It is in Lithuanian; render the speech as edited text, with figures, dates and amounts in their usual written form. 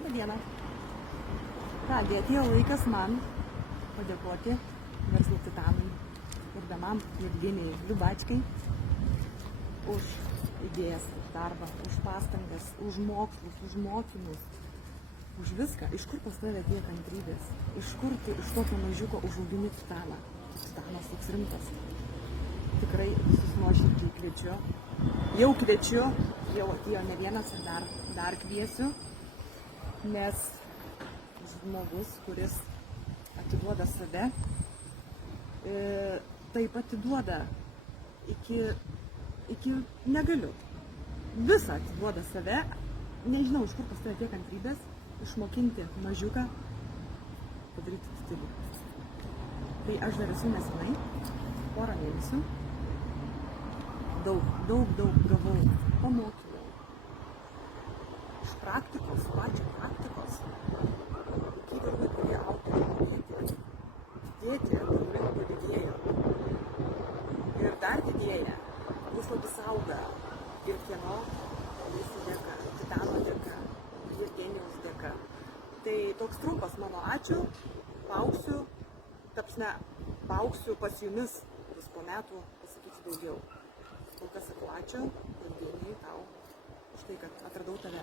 Labą dieną. Kągi, atėjo laikas man padėkoti verslo titanui gerbiamam Jevgenijui Liubačkai už idėjas, už darbą, už pastangas, už mokslus, už mokymus, už viską. Iš kur pas tave tiek kantrybės? Iš kur tu iš tokio mažiuko užaugini titaną? Titanas toks rimtas. Tikrai visus nuoširdžiai kviečiu. Jau kviečiu, jau atėjo ne vienas ir dar kviesiu, nes žmogus, kuris atiduoda save, taip atiduoda iki negaliu. Visą atiduoda save, nežinau, iš kur pas tave tiek kantrybės, išmokinti mažiuką padaryti stilių. Tai aš dar esu nesenai, porą mėnesių, daug gavau pamokymų. Iš praktikos, pačio praktikos, iki darbai, kurie autoriai didėti, darbai padidėjo. Ir dar didėja, puslapis auga. Ir kieno? Jūsų dėka, Titano dėka, Jevgenijaus dėka. Tai toks trumpas mano ačiū, paaugsiu pas jumis, vis po metų pasakysiu daugiau. Kol kas sakau ačiū, Jevgenijui, tau už tai, kad atradau tave.